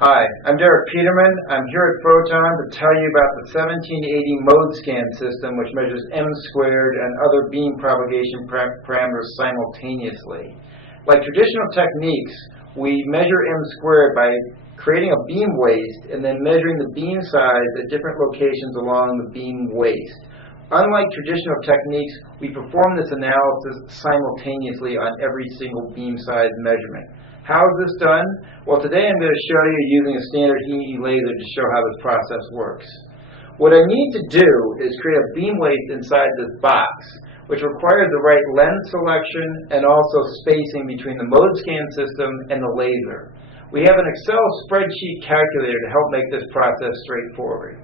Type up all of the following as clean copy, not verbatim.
Hi, I'm Derek Peterman. I'm here at Photon to tell you about the 1780 ModeScan system, which measures m squared and other beam propagation parameters simultaneously. Like traditional techniques, we measure m squared by creating a beam waist and then measuring the beam size at different locations along the beam waist. Unlike traditional techniques, we perform this analysis simultaneously on every single beam size measurement. How is this done? Well, today I'm going to show you using a standard HENE laser to show how this process works. What I need to do is create a beam waist inside this box, which requires the right lens selection and also spacing between the ModeScan system and the laser. We have an Excel spreadsheet calculator to help make this process straightforward.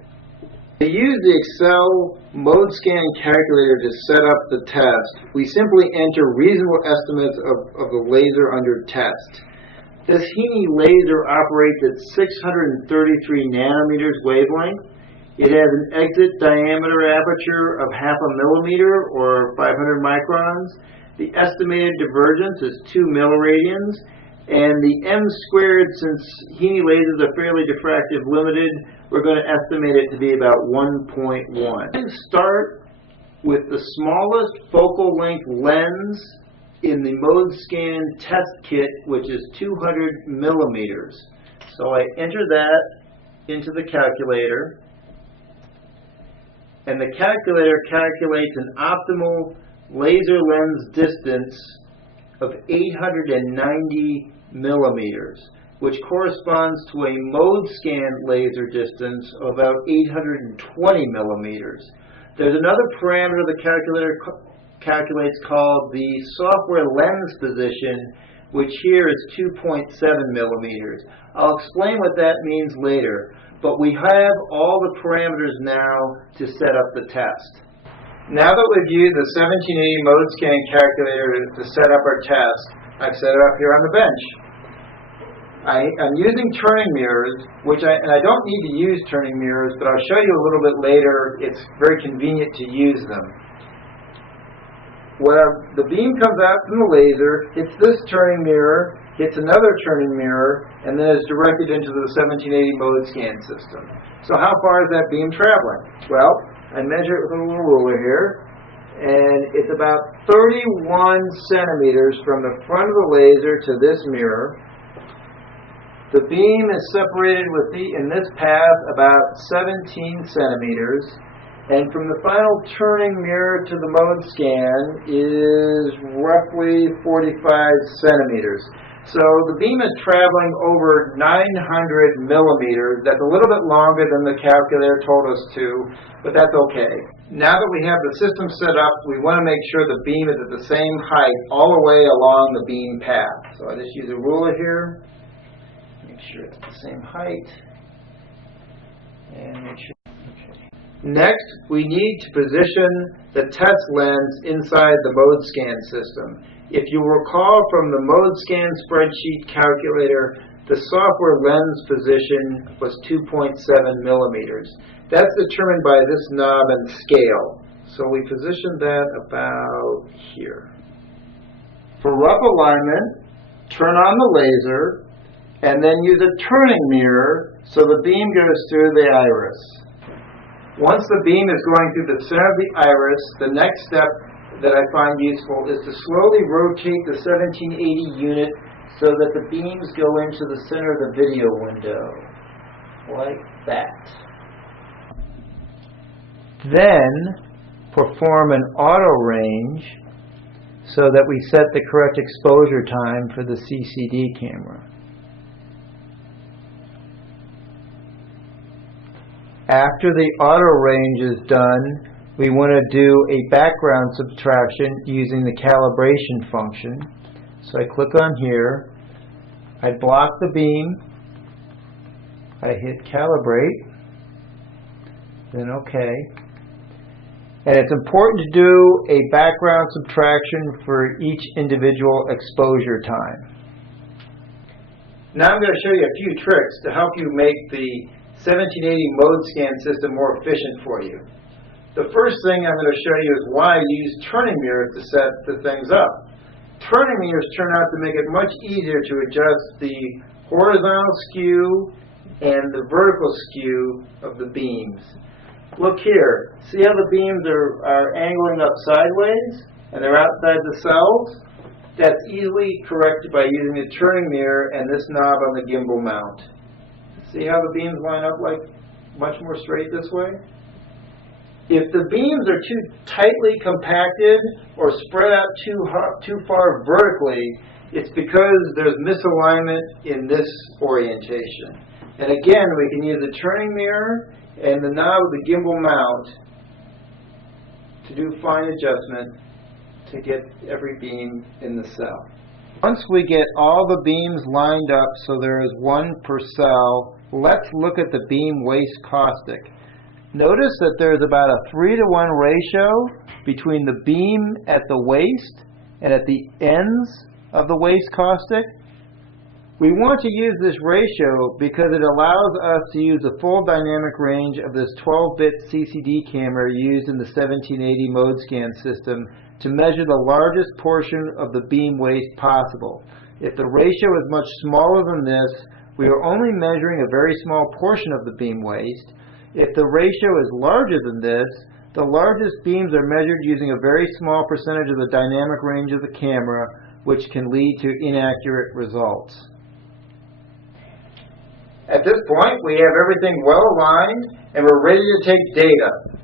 To use the Excel ModeScan calculator to set up the test, we simply enter reasonable estimates of the laser under test. This HENE laser operates at 633 nanometers wavelength. It has an exit diameter aperture of 0.5 millimeter or 500 microns. The estimated divergence is 2 milliradians. And the m squared, since HENE lasers are fairly diffractive limited, we're going to estimate it to be about 1.1. And start with the smallest focal length lens in the ModeScan test kit, which is 200 millimeters. So I enter that into the calculator, and the calculator calculates an optimal laser lens distance of 890 millimeters, which corresponds to a ModeScan laser distance of about 820 millimeters. There's another parameter the calculator calculates called the software lens position, which here is 2.7 millimeters. I'll explain what that means later, but we have all the parameters now to set up the test. Now that we've used the 1780 ModeScan calculator to set up our test, I've set it up here on the bench. I'm using turning mirrors, and I don't need to use turning mirrors, but I'll show you a little bit later. It's very convenient to use them. The beam comes out from the laser, hits this turning mirror, hits another turning mirror, and then is directed into the 1780 ModeScan system. So how far is that beam traveling? Well, I measure it with a little ruler here, and it's about 31 centimeters from the front of the laser to this mirror. The beam is separated in this path about 17 centimeters, and from the final turning mirror to the ModeScan is roughly 45 centimeters. So the beam is traveling over 900 millimeters. That's a little bit longer than the calculator told us to, but that's okay. Now that we have the system set up, we want to make sure the beam is at the same height all the way along the beam path. So I just use a ruler here, make sure it's the same height, and make sure. Next, we need to position the test lens inside the ModeScan system. If you recall from the ModeScan spreadsheet calculator, the software lens position was 2.7 millimeters. That's determined by this knob and scale. So we position that about here. For rough alignment, turn on the laser and then use a turning mirror so the beam goes through the iris. Once the beam is going through the center of the iris, the next step that I find useful is to slowly rotate the 1780 unit so that the beams go into the center of the video window, like that. Then perform an auto range so that we set the correct exposure time for the CCD camera. After the auto range is done, we want to do a background subtraction using the calibration function. So I click on here, I block the beam, I hit calibrate, then OK. And it's important to do a background subtraction for each individual exposure time. Now I'm going to show you a few tricks to help you make the 1780 ModeScan system more efficient for you. The first thing I'm going to show you is why I use turning mirrors to set the things up. Turning mirrors turn out to make it much easier to adjust the horizontal skew and the vertical skew of the beams. Look here. See how the beams are angling up sideways and they're outside the cells? That's easily corrected by using the turning mirror and this knob on the gimbal mount. See how the beams line up like much more straight this way? If the beams are too tightly compacted or spread out too far vertically, it's because there's misalignment in this orientation. And again, we can use the turning mirror and the knob of the gimbal mount to do fine adjustment to get every beam in the cell. Once we get all the beams lined up so there is one per cell, let's look at the beam waist caustic. Notice that there's about a 3-to-1 ratio between the beam at the waist and at the ends of the waist caustic. We want to use this ratio because it allows us to use the full dynamic range of this 12-bit CCD camera used in the 1780 ModeScan system to measure the largest portion of the beam waist possible. If the ratio is much smaller than this, we are only measuring a very small portion of the beam waist. If the ratio is larger than this, the largest beams are measured using a very small percentage of the dynamic range of the camera, which can lead to inaccurate results. At this point, we have everything well aligned and we're ready to take data.